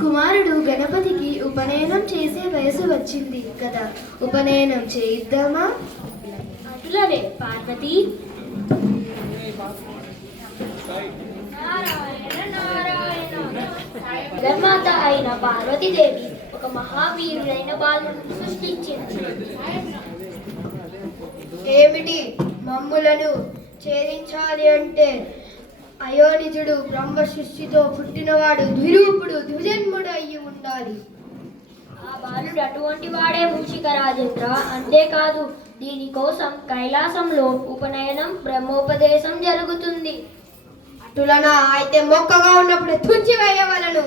కుమారుడు గణపతికి ఉపనయనం చేసే వయసు వచ్చింది కదా, ఉపనయనం చేయిద్దామా? అటులనే పార్వతి. జగన్మాత అయిన పార్వతీదేవి ఒక మహావీరుడైన బాలును సృష్టించింది. ఏమిటి మమ్ములను ఛేదించాలి అంటే? అయోనిజుడు బ్రహ్మ సృష్టితో పుట్టినవాడు ద్విరూపుడు ద్విజన్ముడు అయి ఉండాలి. ఆ బాలుడు అటువంటి వాడే మూషిక రాజేంద్ర. అంతేకాదు, దీనికోసం కైలాసంలో ఉపనయనం బ్రహ్మోపదేశం జరుగుతుంది. అటులనా? అయితే మొక్కగా ఉన్నప్పుడు తుంచి వేయవలను.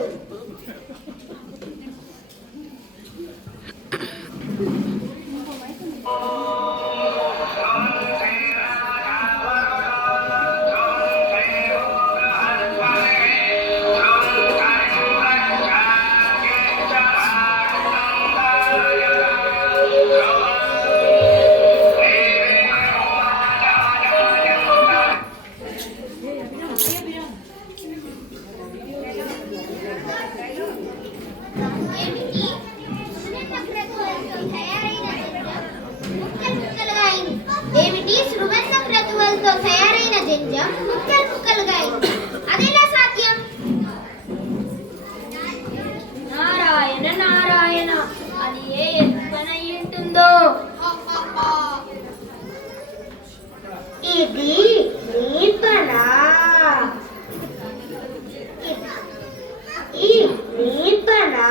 ఏమిటి? సువర్ణ క్రతువులతో తయారైన జంజం ముక్కలు ముక్కలుగా అయింది. అదెలా సాధ్యం? నారాయణ నారాయణ, అది ఏ పనై ఉంటుందో. ఇది నీ పనా? ఈ నీ పనా?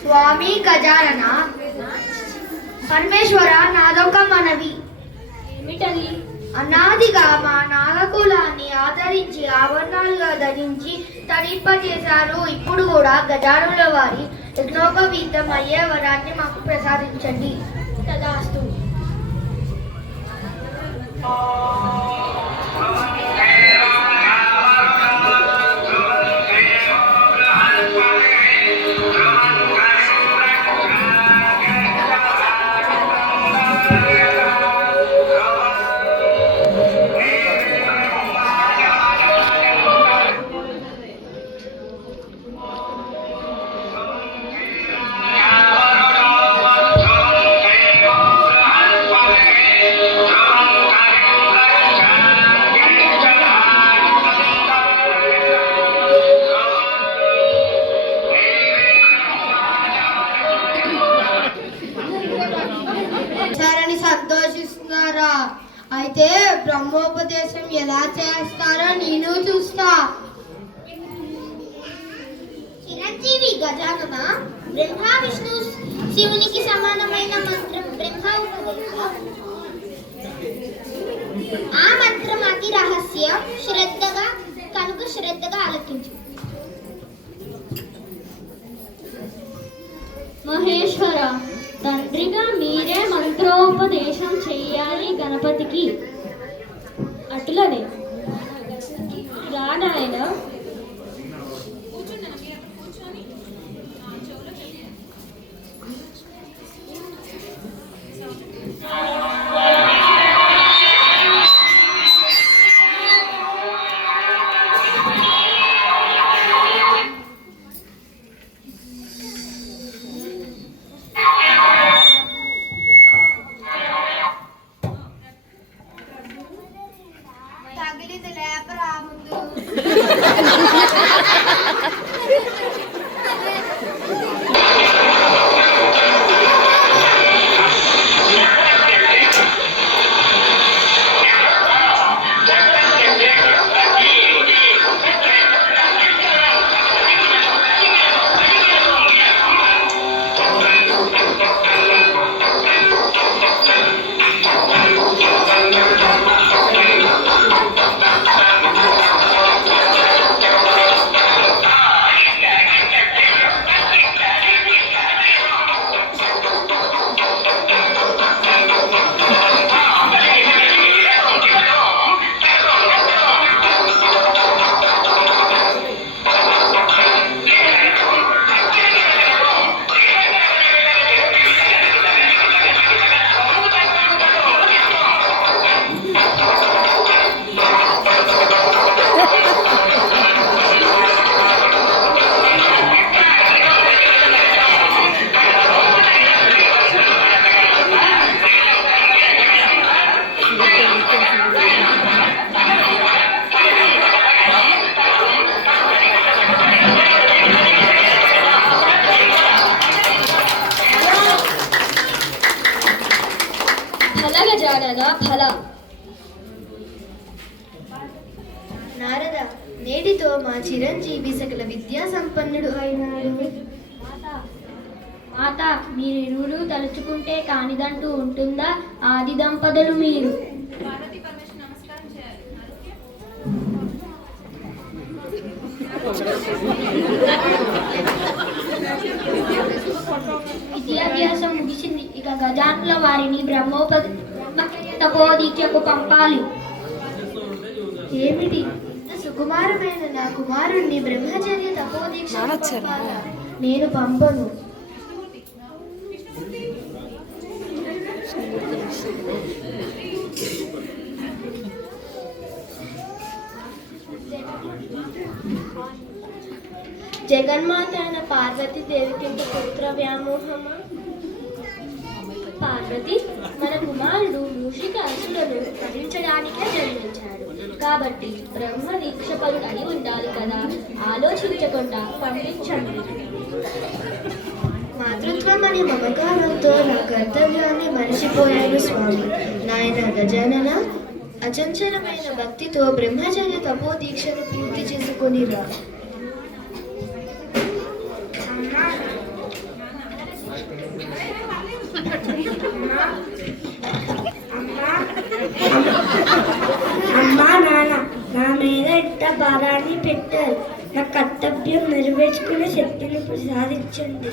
స్వామి గజానన, పరమేశ్వర, నాదొక మనవి. ఏమిటది? అనాదిగా మా నాగకులాన్ని ఆదరించి ఆభరణాలుగా ధరించి తరింపజేశారు. ఇప్పుడు కూడా గజానుల వారి యజ్ఞోపవీతం అయ్యే వరాన్ని మాకు ప్రసాదించండి. తదాస్తు. సంతోషిస్తున్నారా? అయితే బ్రహ్మోపదేశం ఎలా చేస్తారో నేను చూస్తా. చిరంజీవి గజానన, బ్రహ్మ విష్ణు శివునికి సమానమైన మంత్రం బ్రహ్మ ఉపదేశం. ఆ మంత్రం అతి రహస్యం. శ్రద్ధగా ఆలకించు. మహేశ్వర, తండ్రిగా మీరే మంత్రోపదేశం చెయ్యాలి గణపతికి. అటులనే రానాయన. తగిలింది లేపరా ముందు. ఫల గజానన ఫల. నారద, నేటితో మా చిరంజీవి సకల విద్యా సంపన్నుడు అయినాడు. మాత, మీరిరువురు తలుచుకుంటే కానిదంటూ ఉంటుందా? ఆది దంపతులు మీరు. విద్యాభ్యాసం ముగిసింది. ఇక గజానుల వారిని తపోదీక్షకు పంపాలి. ఏమిటి? సుకుమారమైన నా కుమారుణ్ణి బ్రహ్మచర్య తపోదీక్ష నేను పంపను. జగన్మాత అయిన పార్వతీదేవికి పుత్ర వ్యామోహమా? పార్వతి, మన కుమారుడు మూషిక అసులను వధించడానికే జన్మించాడు కాబట్టి బ్రహ్మ దీక్షపరుడు అని ఉండాలి కదా. ఆలోచించకుండా పంపించండి. మాతృత్వం అనే మమకారంతో నా కర్తవ్యాన్ని మరిచిపోయాను స్వామి. నాయన గజానన, అచంచలమైన భక్తితో బ్రహ్మచర్య తపో దీక్షను పూర్తి చేసుకొని రా. అమ్మా నాన్న, నా మీద ఇంత భారాన్ని పెట్టారు. నా కర్తవ్యం నెరవేర్చుకునే శక్తిని ప్రసాదించండి.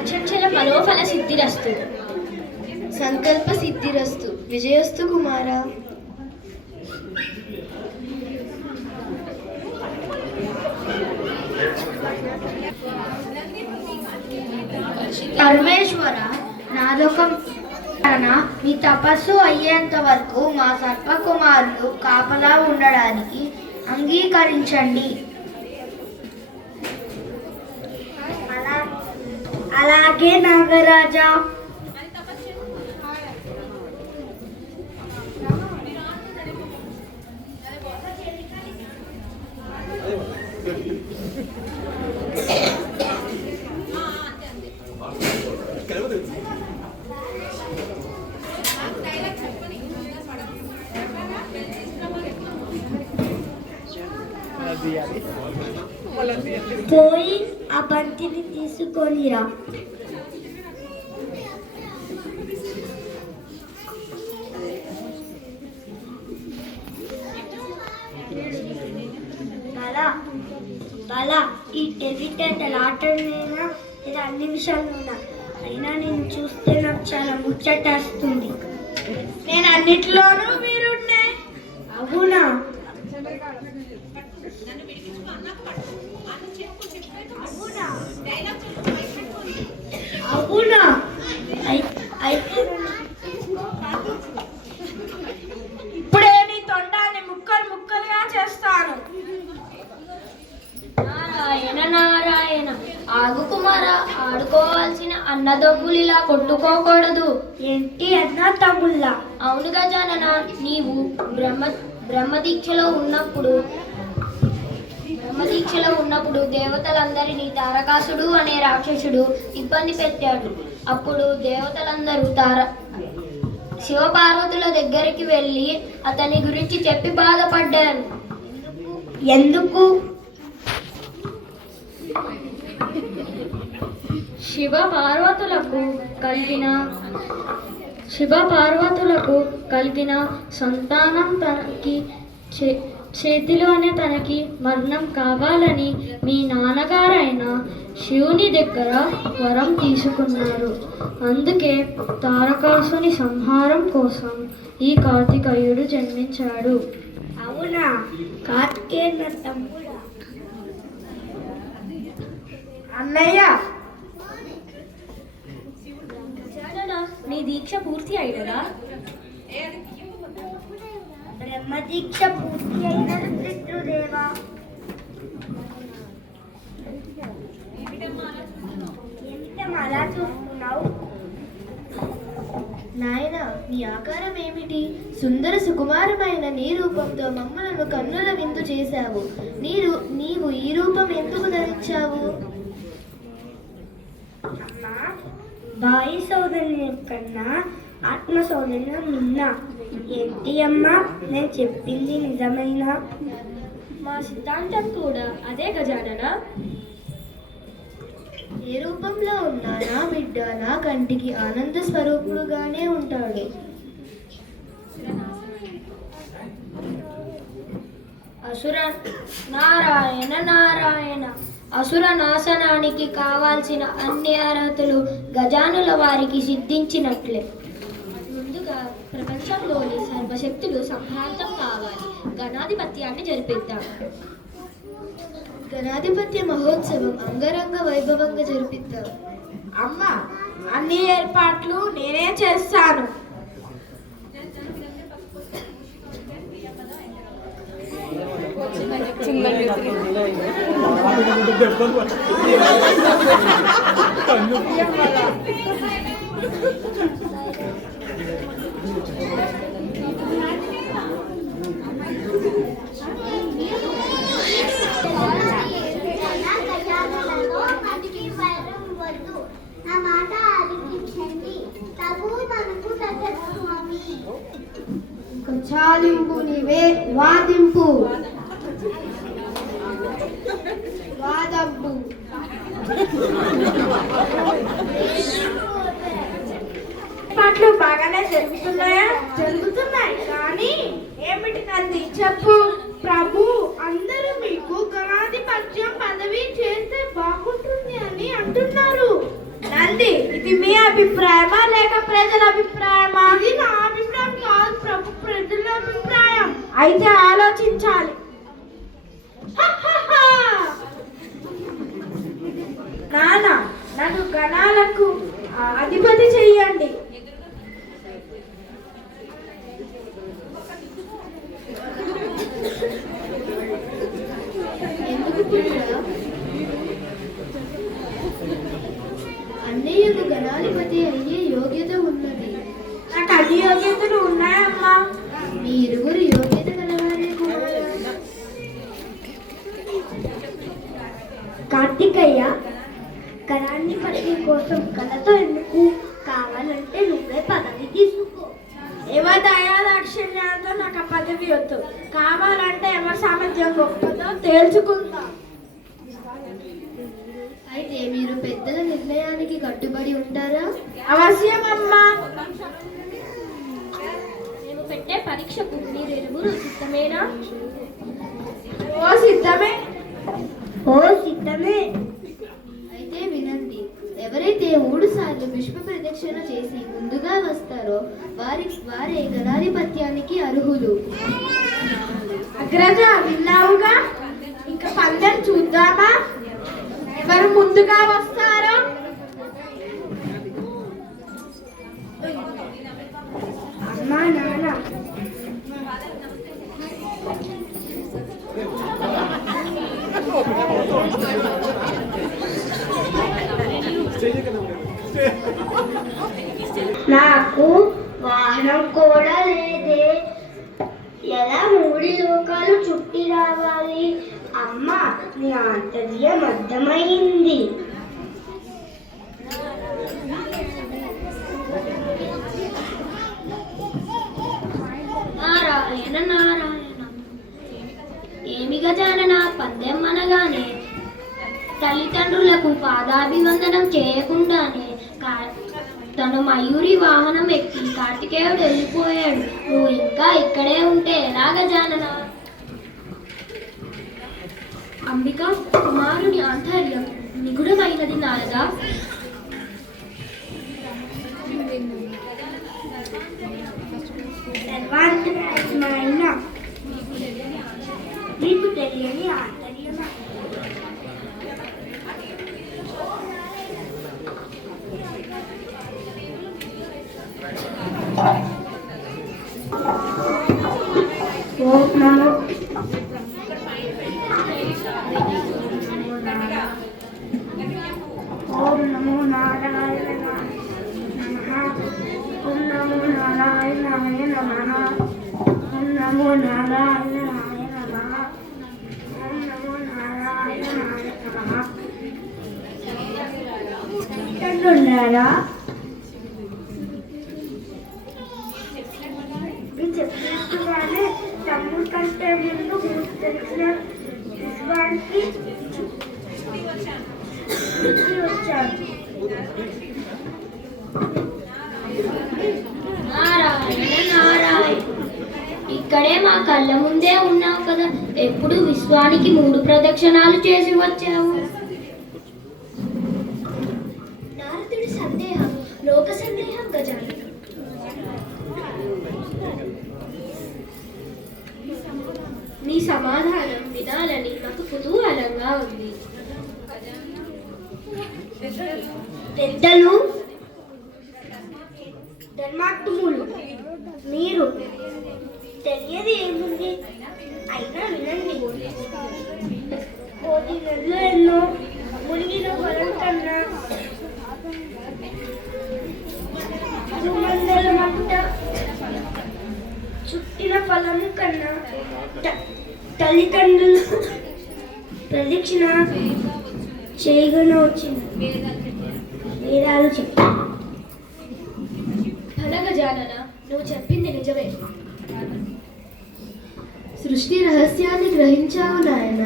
అచంచల మనోఫల సిద్ధిరస్తు. సంకల్ప సిద్ధిరస్తు. విజయస్తు కుమారా. పరమేశ్వర, నాలోకం మీ తపస్సు అయ్యేంత వరకు మా సర్పకుమారులు కాపలా ఉండడానికి అంగీకరించండి. అలాగే నాగరాజా. పోయి ఆ బంతిని తీసుకొనిరా. బలా ఈ టెలిటెంటల్ ఆటనైనా ఇది అన్ని విషయాలు అయినా నేను చూస్తే నాకు చాలా ముచ్చటేస్తుంది. నేను అన్నిటిలోనూ మీరున్నా. అవునా? అవునా? అయితే ఇప్పుడే నీ తొండాన్ని ముక్కలు ముక్కలుగా చేస్తాను. నారాయణ నారాయణ. ఆగు కుమారా, ఆడుకోవాల్సిన అన్నదమ్ములిలా కొట్టుకోకూడదు. ఏంటి అన్న తమ్ముళ్ళ? అవును గజానన, నీవు బ్రహ్మదీక్షలో ఉన్నప్పుడు దేవతలందరినీ తారకాసుడు అనే రాక్షసుడు ఇబ్బంది పెట్టాడు. అప్పుడు దేవతలందరూ శివపార్వతుల దగ్గరికి వెళ్ళి అతని గురించి చెప్పి బాధపడ్డారు. ఎందుకు? శివ పార్వతులకు కలిగిన సంతానం తనకి చేతిలోనే తనకి మరణం కావాలని మీ నాన్నగారైన శివుని దగ్గర వరం తీసుకున్నారు. అందుకే తారకాసుని సంహారం కోసం ఈ కార్తికేయుడు జన్మించాడు. అవునా? కార్తికేయ తమ్ముడా? అన్నయ్య, నీ దీక్ష పూర్తి అయినదా? బ్రహ్మదీక్ష పూర్తి అయిన పితృదేవా. ఏమిటమ్మా అలా చూస్తున్నావు? నాయన, నీ ఆకారం ఏమిటి? సుందర సుకుమారమైన నీ రూపంతో మమ్మలను కన్నుల విందు చేశావు. నీవు ఈ రూపం ఎందుకు ధరించావు? అమ్మా, బాయి సౌందర్యం కన్నా ఆత్మ సౌందర్యం నిన్న. ఏంటి అమ్మా, నేను చెప్పింది నిజమైనా? మా సిద్ధాంతం కూడా అదే గజానన. ఏ రూపంలో ఉన్నా నా బిడ్డ నా కంటికి ఆనంద స్వరూపుడుగానే ఉంటాడు. అసుర నారాయణ నారాయణ. అసుర నాశనానికి కావాల్సిన అన్ని అర్హతలు గజానుల వారికి సిద్ధించినట్లే. ముందుగా ప్రపంచంలోని సర్వశక్తులు సంభ్రాంతం కావాలి. గణాధిపత్యాన్ని జరిపిద్దాం. గణాధిపత్య మహోత్సవం అంగరంగ వైభవంగా జరిపిద్దాం. అమ్మ, అన్ని ఏర్పాట్లు నేనే చేస్తాను. నా మాట ఆలకించండి. తగు మనకు స్వామి. చాలింపు నీవే, వాదింపు వాదంపు. పాటలు బాగానే జరుగుతున్నాయా? జరుగుతున్నాయి, కానీ ఏమిటి నంది చెప్పు. ప్రభు, అందరూ మీకు గణాధిపత్యం పదవి చేస్తే బాగుంటుంది అని అంటున్నారు. నంది, ఇది మీ అభిప్రాయమా లేక ప్రజల అభిప్రాయమా? ఇది నా అభిప్రాయం కాదు ప్రభు, ప్రజల అభిప్రాయం. అయితే ఆలోచించాలి. నాన్న, నన్ను గణాలకు అధిపతి చెయ్యండి. ఎందుకు పుట్రా? అన్నయ్యకు గణాధిపతి అయ్యే యోగ్యత ఉన్నది. నాకు అన్ని యోగ్యతలు ఉన్నాయమ్మా. మీ ఇరువురు యోగ్యత గలవారే కుమారా. కార్తికయ్య, గణాధిపతి కోసం కళతో ఎందుకు? కావాలంటే నువ్వే పదవి తీసుకో. ఎవరి దయాదాక్షిణ్యాలతో నాకు ఆ పదవి వద్దు. కావాలంటే ఎవరి సామర్థ్యం గొప్పదో తేల్చుకుంటా. అయితే మీరు పెద్దల నిర్ణయానికి కట్టుబడి ఉంటారా? అవశ్యమమ్మా. మేము పెట్టే పరీక్షకు మీరు ఇరువురు సిద్ధమేనా? ఓ సిద్ధమే, ఓ సిద్ధమే. అయితే వినండి, ఎవరైతే 3 సార్లు విశ్వ ప్రదక్షిణ చేసి ముందుగా వస్తారో వారే గణాధిపత్యానికి అర్హులు. అగ్రజ, విన్నావుగా? ఇంకా పందెం చూద్దామా? ఎవరు ముందుగా వస్తారో? అమ్మా, నాన్న, నాకు వాహనం కూడా లేదే. ఎలా 3 లోకాలు చుట్టి రావాలి? అమ్మ, నీ ఆంతర్యం అర్థమైంది. నారాయణ నారాయణ. ఏమి గజానన, పందెం అనగానే తల్లిదండ్రులకు పాదాభివందనం చేయకుండానే తను మయూరి వాహనం ఎక్కి కార్తికేయుడు వెళ్ళిపోయాడు. నువ్వు ఇంకా ఇక్కడే ఉంటే ఎలా గజానన? అంబిక, కుమారుని ఆంతర్యం నిగుఢమైనది నారదా. సర్వాంతరాయమైన నీకు తెలియని ఆంతర్యమా? ఓం నమో ఓం నమో నారాయణాయ నమః. ఓం నమో నారాయణాయ నమః. ఓం నమో నారాయణాయ నమః. ఓం నమో నారాయణాయ నమః. ఉన్నారా? చెప్పినట్టుగానే తమ్ముడు కంటే ముందు మూడు తెలిసిన విశ్వానికి వచ్చాడు. నారాయణ నారాయణ, ఇక్కడే మా కళ్ళ ముందే ఉన్నావు కదా, ఎప్పుడు విశ్వానికి 3 ప్రదక్షిణాలు చేసి వచ్చావు. నారదుడి సందేహం లోక సందేహం గజానన. నీ సమాధానం వినాలని నాకు కుతూహలంగా ఉంది. పెద్దలు ధర్మాత్ములు మీరు తెలియదు ఏముంది, అయినా వినండి. కోటి నెలలు ఎన్నో మునిగిన పొలం కన్నా, సుమందల మంట చుట్టిన పొలము కన్నా తల్లిదండ్రులకు ప్రదక్షిణ చేయగానే వచ్చింది వేదాలు చెప్తాను. ఫల గజానన, నువ్వు చెప్పింది నిజమే. సృష్టి రహస్యాన్ని గ్రహించావు నాయన.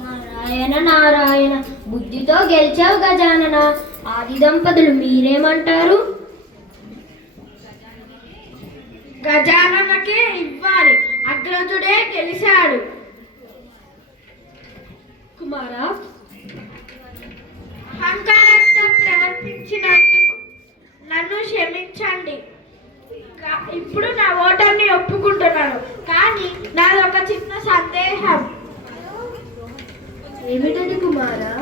నారాయణ నారాయణ, బుద్ధితో గెలిచావు గజానన. ఆది దంపతులు మీరేమంటారు? గజాననకే ఇవ్వాలి, అగ్రజుడే గెలిచాడు. కుమారా, అహంకారంతో ప్రవర్తించినందుకు నన్ను క్షమించండి. ఇప్పుడు నా ఓటర్ని ఒప్పుకుంటున్నాను, కానీ నాది ఒక చిన్న సందేహం. ఏమిటది కుమారా?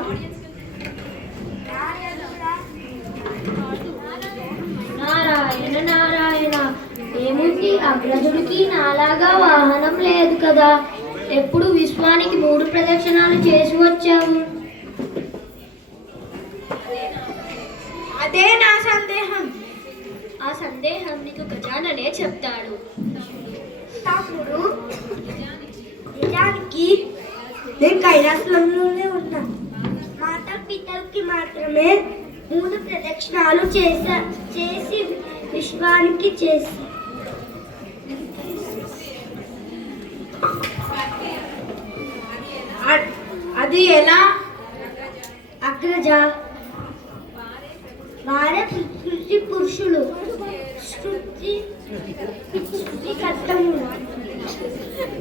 నారాయణ నారాయణ, ఏముంది, అగ్రజుడికి నాలాగా వాహనం లేదు కదా, ఎప్పుడు విశ్వానికి 3 ప్రదక్షిణాలు చేసి వచ్చావు. అదే నా సందేహం. ఆ సందేహం నీకు గజాననే చెప్తాడు. తమ్ముడు, నిజానికి నేను కైలాసంలోనే ఉన్నా. మాత పితలకి మాత్రమే 3 ప్రదక్షిణాలు చేసి విశ్వానికి చేసి అది ఎలా? అగ్రజ, వారే సృష్టి పురుషులు, సృష్టి కర్తములు.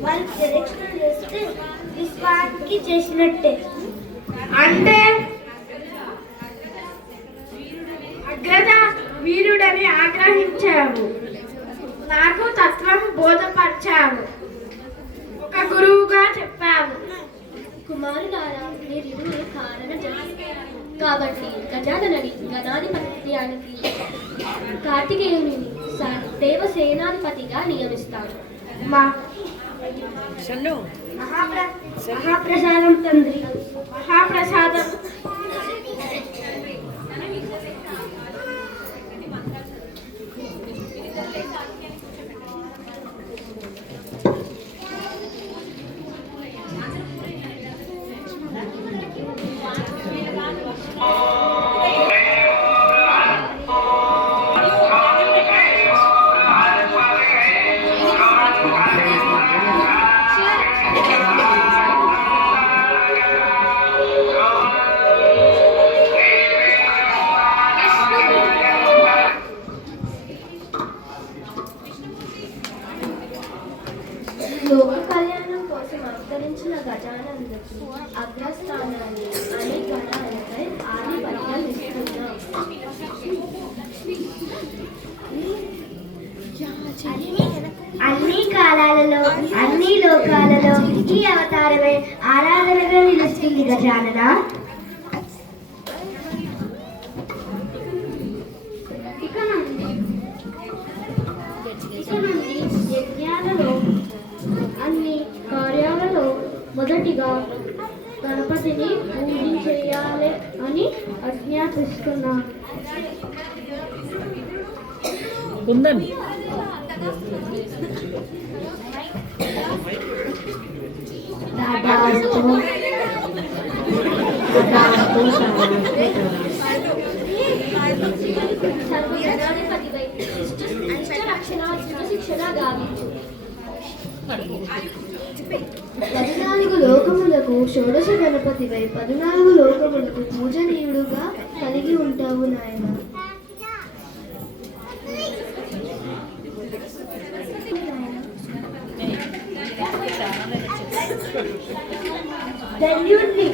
వాళ్ళు ప్రదక్షిణ చేస్తే విశ్వానికి చేసినట్టే. అంటే అగ్రజ, వీరుడని ఆగ్రహించావు, నాకు తత్వం బోధపరిచావు, ఒక గురువుగా చెప్పావు. కుమారులారా, మీరిరువురు కారణ జన్ములు కాబట్టి గజాననని గణాధిపత్యానికి కార్తికేయుని దేవసేనాధిపతిగా నియమిస్తాడు. మహాప్రసాదం తండ్రి, మహాప్రసాదం. లోక కళ్యాణం కోసం అవతరించిన గజానందకి అగ్రస్థానాన్ని అన్ని గణాలపై ఆధిపత్యం ఇస్తున్నాం. అన్ని కాలాలలో అన్ని లోకాలలో ఈ అవతారమే ఆరాధనగా నిలుస్తుంది గజానన. ఇక నుండి యజ్ఞాలలో అన్ని కార్యాలలో మొదటిగా గణపతిని పూజించేయాలి అని ఆజ్ఞాపిస్తున్నాను. సర్వగణాధిపతివై 14 లోకములకు షోడశ గణపతివై 14 లోకములకు పూజనీయుడుగా కలిగి ఉంటావు నాయన. ధన్యుణ్ణి.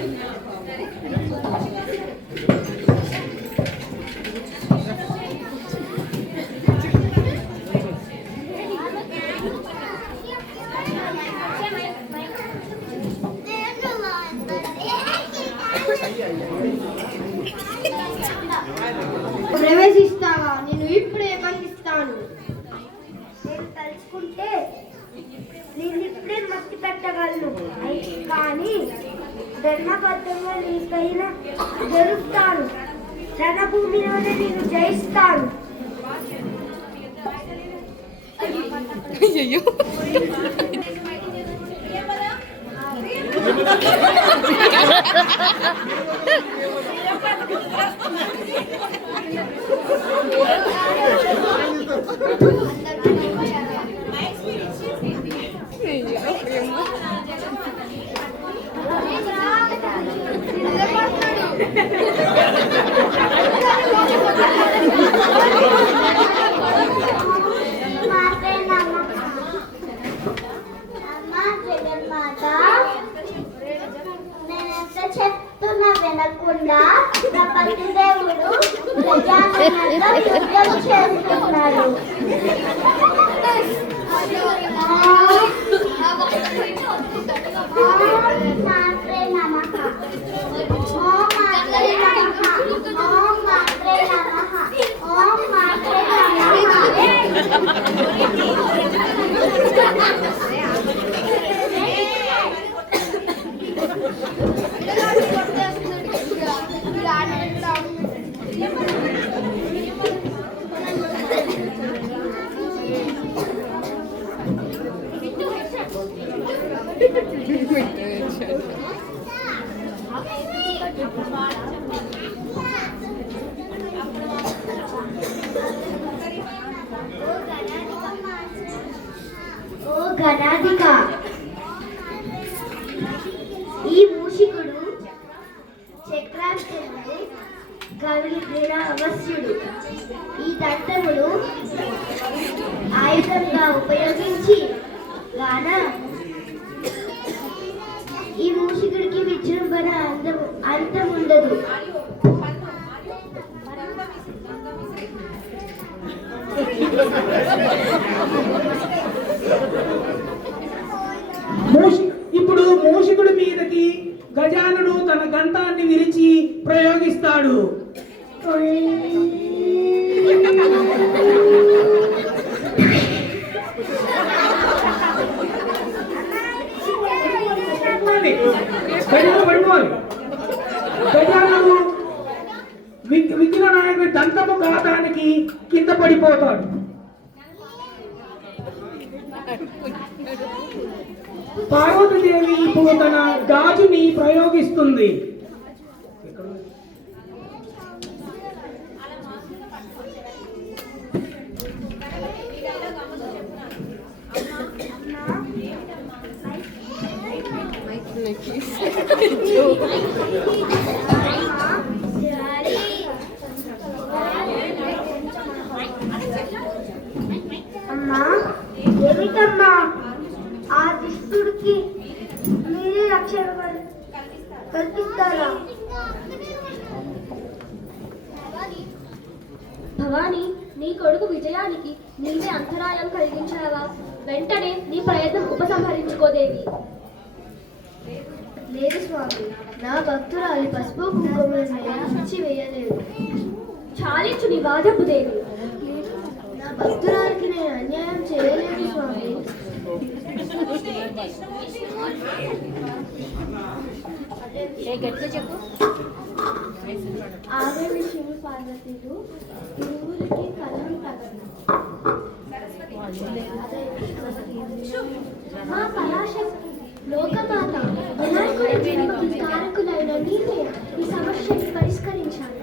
ప్రవేశిస్తావా? నేను ఇప్పుడే బంధిస్తాను. నేను తలుచుకుంటే నేను ఇప్పుడే మట్టి పెట్టగలను, కానీ ధర్మబద్ధంగా నీకైన గెలుస్తాను. రణభూమిలోనే నేను జయిస్తాను. చెప్తున్నా వినకుండా నా పతిదేవుడు గజాననంతో యుద్ధం చేస్తున్నాడు. మాత్రే నమః. ఓం మాత్రే నమః. ఓం మాత్రే నమః. ఓం మాత్రే ఓ గణాధిక, ఈ మూషికుడు చక్రాంతముడు గరుడ అవశ్యుడు. ఈ దంతములు ఆయుధంగా ఉపయోగించి గాన ఈ మూషికుడికి విజృంభణ అంతముండదు. ఇప్పుడు మూషికుడి మీదకి గజానుడు తన గంటాన్ని విరిచి ప్రయోగిస్తాడు. గజానుడు విఘ్న నాయకుడి దంతము ఘాతానికి కింద పడిపోతాడు. పార్వతీదేవి ఇప్పుడు తన గాజుని ప్రయోగిస్తుంది. అమ్మా, ఏమిటమ్మా ఆ దుష్టుడికి మీరే రక్షణ కల్పిస్తారా? భవాని, నీ కొడుకు విజయానికి నీవే అంతరాయం కలిగించావా? వెంటనే నీ ప్రయత్నం ఉపసంహరించుకోదేవి. లేదు స్వామి, నా భక్తురాలి పసుపు కుంకుమలను వేయలేదు. చాలించు నీ వాదపు దేవి. నా భక్తురాలికి నేను అన్యాయం చేయలేదు స్వామి. ఆమె విషయం పార్వతీలు ఇరువురికి కలం తగదు. మా పరాశక్తి లోకమాత వినాయకుడి జన్మకి కారకులైన నీవే ఈ సమస్యని పరిష్కరించాలి.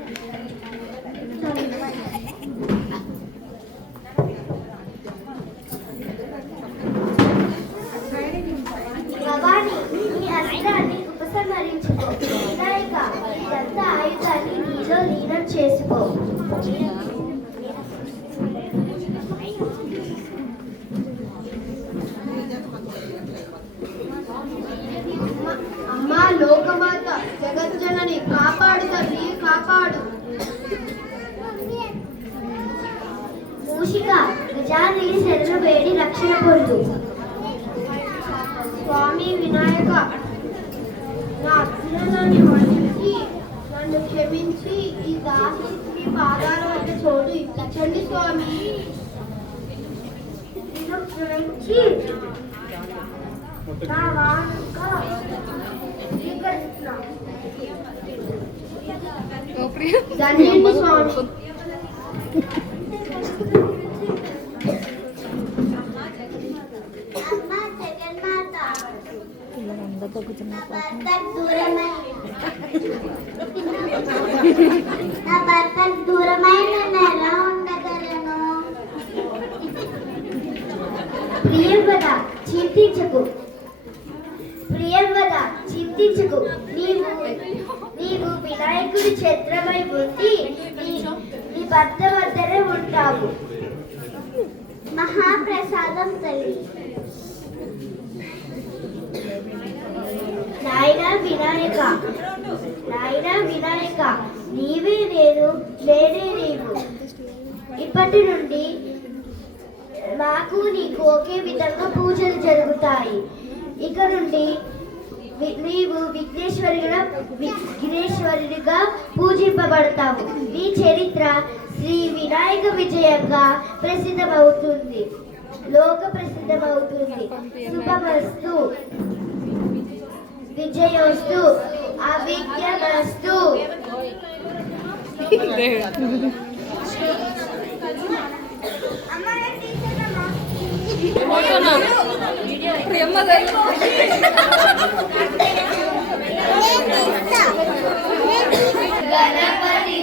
మూషిక గజాన్ని శరణు వేడి రక్షణ పొందు. స్వామి వినాయక, నా అజ్ఞానాన్ని మన్నించి నన్ను క్షమించి ఈ దాసి మీ పాదాల వద్ద చోటు ఇప్పించండి స్వామి. నిన్ను క్షమించి నా వానుక స్వీకరిస్తున్నా. ధన్యుని స్వామి. నా భర్తకు దూరమైన నేను ఎలా ఉండగలను? ప్రియంవద చింతించకు, ప్రియంవద చింతించకు. నీవు వినాయకుడి క్షేత్రమై ఉండి నీ భర్త వద్దనే ఉంటావు. మహాప్రసాదం తల్లి. నాయనా వినాయక, నీవే నేను, నేనే నీవు. ఇప్పటి నుండి నాకు నీకు ఒకే విధంగా పూజలు జరుగుతాయి. ఇక నుండి నీవు విఘ్నేశ్వరుడిగా పూజింపబడతావు. నీ చరిత్ర శ్రీ వినాయక విజయంగా ప్రసిద్ధమవుతుంది, లోక ప్రసిద్ధమవుతుంది. శుభమస్తు, విజయోస్తు, అవిఘ్నమస్తు. గణపతి